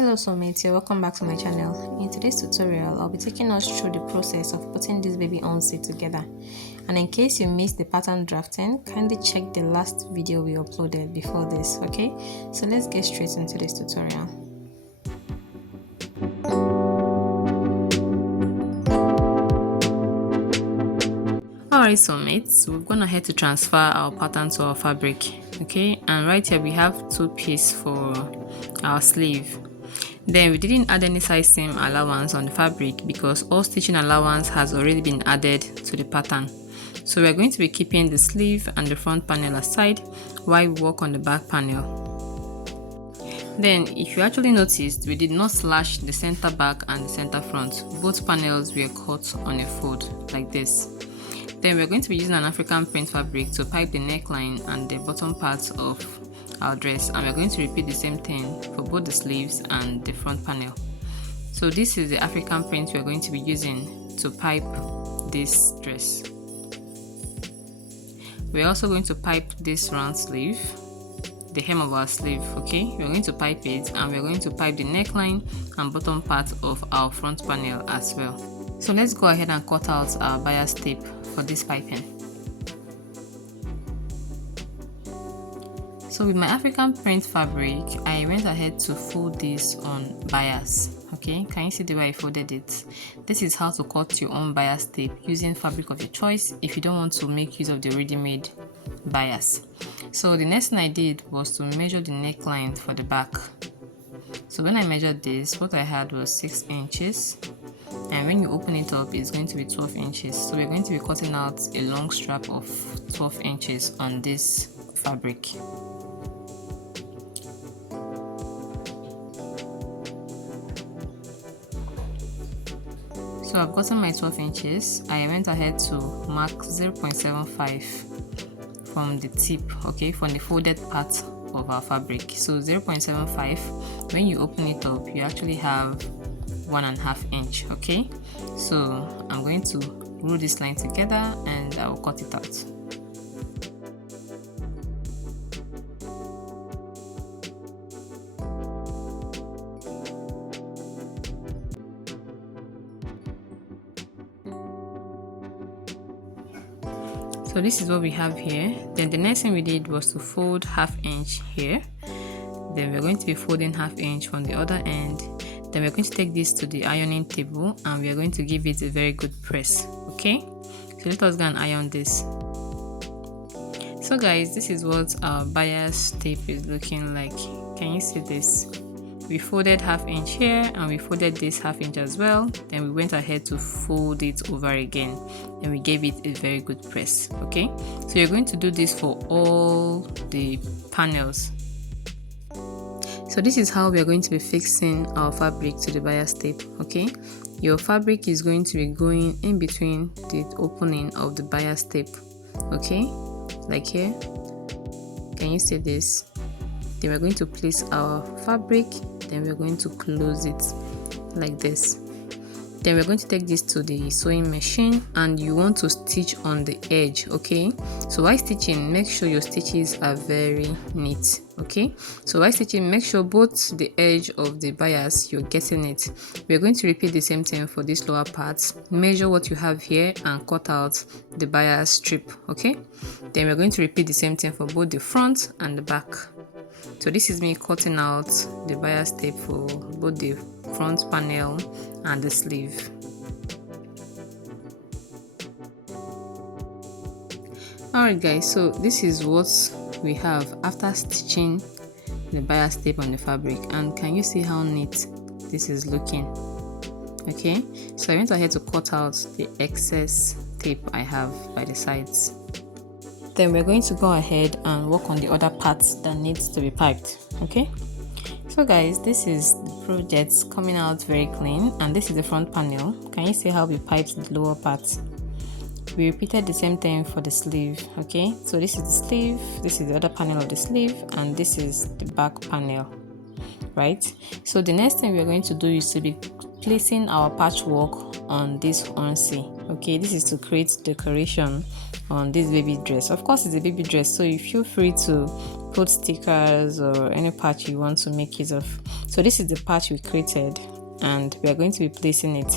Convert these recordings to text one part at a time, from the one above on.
Hello soulmates, welcome back to my channel. In today's tutorial, I'll be taking us through the process of putting this baby onesie together. And in case you missed the pattern drafting, kindly check the last video we uploaded before this, okay? So let's get straight into this tutorial. Alright soulmates, we're gone ahead to transfer our pattern to our fabric, okay? And right here we have 2 pieces for our sleeve. Then we didn't add any size seam allowance on the fabric because all stitching allowance has already been added to the pattern. So we're going to be keeping the sleeve and the front panel aside while we work on the back panel. Then if you actually noticed, we did not slash the center back and the center front. Both panels were cut on a fold like this. Then we're going to be using an African print fabric to pipe the neckline and the bottom parts of our dress, and we're going to repeat the same thing for both the sleeves and the front panel. So this is the African print we're going to be using to pipe this dress. We're also going to pipe this round sleeve, the hem of our sleeve, okay? We're going to pipe it, and we're going to pipe the neckline and bottom part of our front panel as well. So let's go ahead and cut out our bias tape for this piping. So with my African print fabric, I went ahead to fold this on bias, okay? Can you see the way I folded it? This is how to cut your own bias tape using fabric of your choice if you don't want to make use of the ready-made bias. So the next thing I did was to measure the neckline for the back. So when I measured this, what I had was 6 inches. And when you open it up, it's going to be 12 inches. So we're going to be cutting out a long strap of 12 inches on this fabric. So I've gotten my 12 inches. I went ahead to mark 0.75 from the tip, okay, from the folded part of our fabric. So 0.75, when you open it up, you actually have 1.5 inch, okay? So I'm going to roll this line together and I will cut it out. So this is what we have here. Then the next thing we did was to fold 1/2 inch here. Then we're going to be folding 1/2 inch from the other end. Then we're going to take this to the ironing table and we're going to give it a very good press, okay? So let us go and iron this. So guys, this is what our bias tape is looking like. Can you see this? We folded 1/2 inch here and we folded this 1/2 inch as well. Then we went ahead to fold it over again and we gave it a very good press, okay? So you're going to do this for all the panels. So this is how we are going to be fixing our fabric to the bias tape, okay? Your fabric is going to be going in between the opening of the bias tape, okay? Like here. Can you see this? Then we're going to place our fabric, then we're going to close it like this. Then we're going to take this to the sewing machine and you want to stitch on the edge, okay? So while stitching, make sure your stitches are very neat, okay? So while stitching, make sure both the edge of the bias, you're getting it. We're going to repeat the same thing for this lower part. Measure what you have here and cut out the bias strip, okay? Then we're going to repeat the same thing for both the front and the back. So this is me cutting out the bias tape for both the front panel and the sleeve. Alright guys, so this is what we have after stitching the bias tape on the fabric, and can you see how neat this is looking? Okay, so I went ahead to cut out the excess tape I have by the sides. Then we're going to go ahead and work on the other parts that needs to be piped, okay? So guys, this is the project coming out very clean, and this is the front panel. Can you see how we piped the lower part? We repeated the same thing for the sleeve, okay? So this is the sleeve, this is the other panel of the sleeve, and this is the back panel, right? So the next thing we're going to do is to be placing our patchwork on this onesie, okay? This is to create decoration on this baby dress. Of course, it's a baby dress, so you feel free to put stickers or any patch you want to make use of. So this is the patch we created, and we are going to be placing it.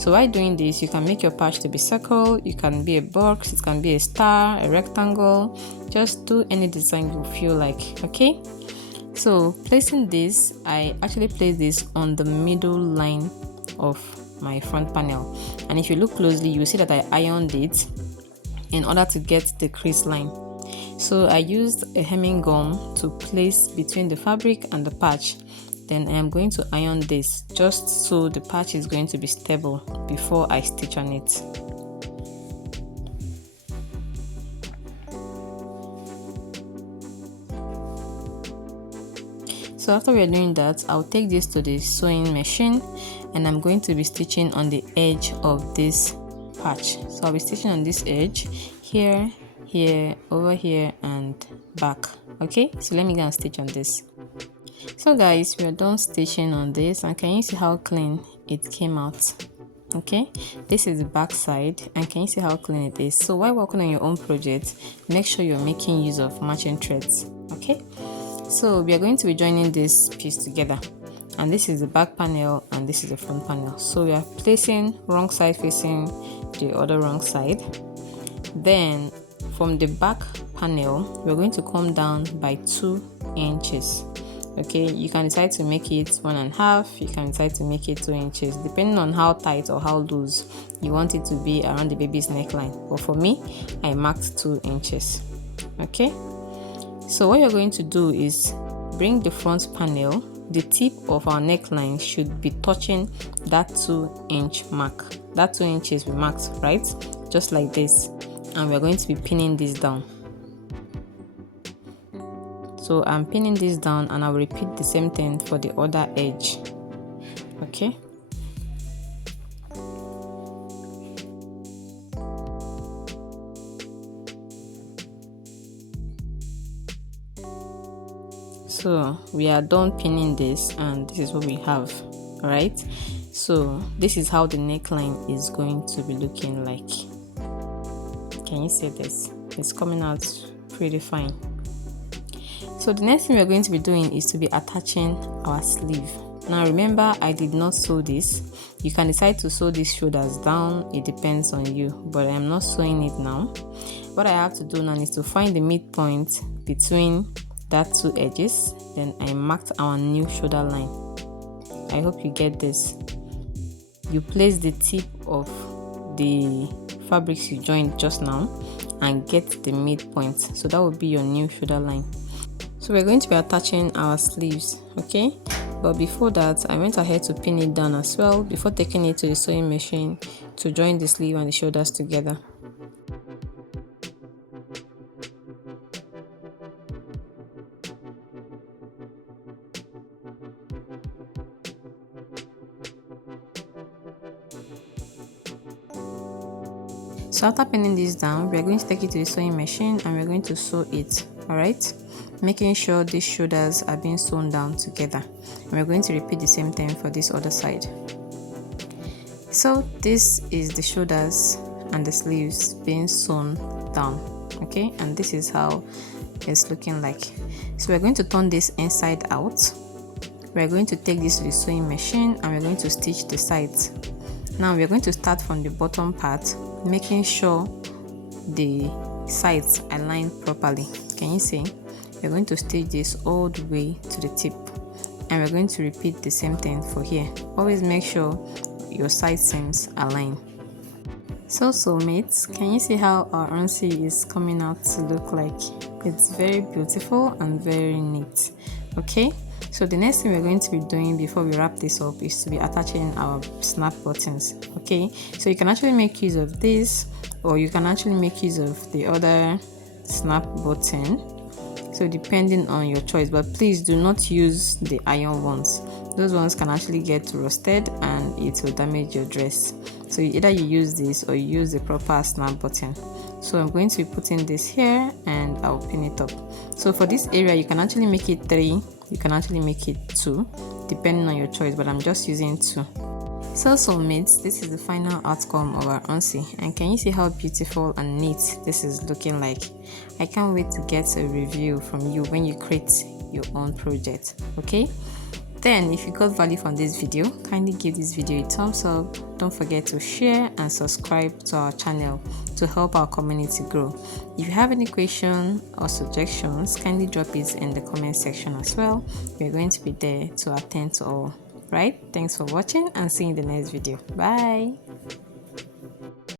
So while doing this, you can make your patch to be circle, you can be a box, it can be a star, a rectangle. Just do any design you feel like. Okay, so placing this, I actually place this on the middle line of my front panel, and if you look closely, you will see that I ironed it in order to get the crease line. So I used a hemming gum to place between the fabric and the patch. Then I am going to iron this just so the patch is going to be stable before I stitch on it. So after we are doing that, I'll take this to the sewing machine and I'm going to be stitching on the edge of this patch. So I'll be stitching on this edge here, here, over here, and back. Okay, so let me go and stitch on this. So guys, we are done stitching on this, and can you see how clean it came out? Okay, this is the back side, and can you see how clean it is? So while working on your own project, make sure you're making use of matching threads. Okay, so we are going to be joining this piece together, and this is the back panel and this is the front panel. So we are placing wrong side facing the other wrong side. Then from the back panel, we're going to come down by 2 inches. Okay, you can decide to make it 1.5, you can decide to make it 2 inches, depending on how tight or how loose you want it to be around the baby's neckline. But for me, I marked 2 inches. Okay, so what you're going to do is bring the front panel, the tip of our neckline should be touching that 2-inch mark. That 2 inches we marked, right? Just like this. And we're going to be pinning this down. So I'm pinning this down, and I'll repeat the same thing for the other edge. Okay, so we are done pinning this, and this is what we have. All right, so this is how the neckline is going to be looking like. Can you see this? It's coming out pretty fine. So the next thing we're going to be doing is to be attaching our sleeve. Now remember, I did not sew this. You can decide to sew these shoulders down, it depends on you, but I am not sewing it now. What I have to do now is to find the midpoint between that 2 edges. Then I marked our new shoulder line. I hope you get this. You place the tip of the fabrics you joined just now and get the midpoint, so that will be your new shoulder line. So we're going to be attaching our sleeves, okay? But before that, I went ahead to pin it down as well before taking it to the sewing machine to join the sleeve and the shoulders together. So after pinning this down, we're going to take it to the sewing machine and we're going to sew it, alright? Making sure these shoulders are being sewn down together. And we're going to repeat the same thing for this other side. So this is the shoulders and the sleeves being sewn down, okay? And this is how it's looking like. So we're going to turn this inside out. We're going to take this to the sewing machine and we're going to stitch the sides. Now we're going to start from the bottom part, making sure the sides align properly. Can you see? We're going to stitch this all the way to the tip, and we're going to repeat the same thing for here. Always make sure your side seams align. So soulmates, can you see how our onesie is coming out to look like? It's very beautiful and very neat. Okay, so the next thing we're going to be doing before we wrap this up is to be attaching our snap buttons. Okay, so you can actually make use of this, or you can actually make use of the other snap button, so depending on your choice, but please do not use the iron ones. Those ones can actually get rusted and it will damage your dress. So either you use this or you use the proper snap button. So I'm going to be putting this here and I'll pin it up. So for this area, you can actually make it 3, you can actually make it 2, depending on your choice, but I'm just using 2. So soulmates, this is the final outcome of our onesie, and can you see how beautiful and neat this is looking like? I can't wait to get a review from you when you create your own project. Okay, Then if you got value from this video, kindly give this video a thumbs up. Don't forget to share and subscribe to our channel to help our community grow. If you have any questions or suggestions, kindly drop it in the comment section as well. We're going to be there to attend to all. Right? Thanks for watching and see you in the next video. Bye.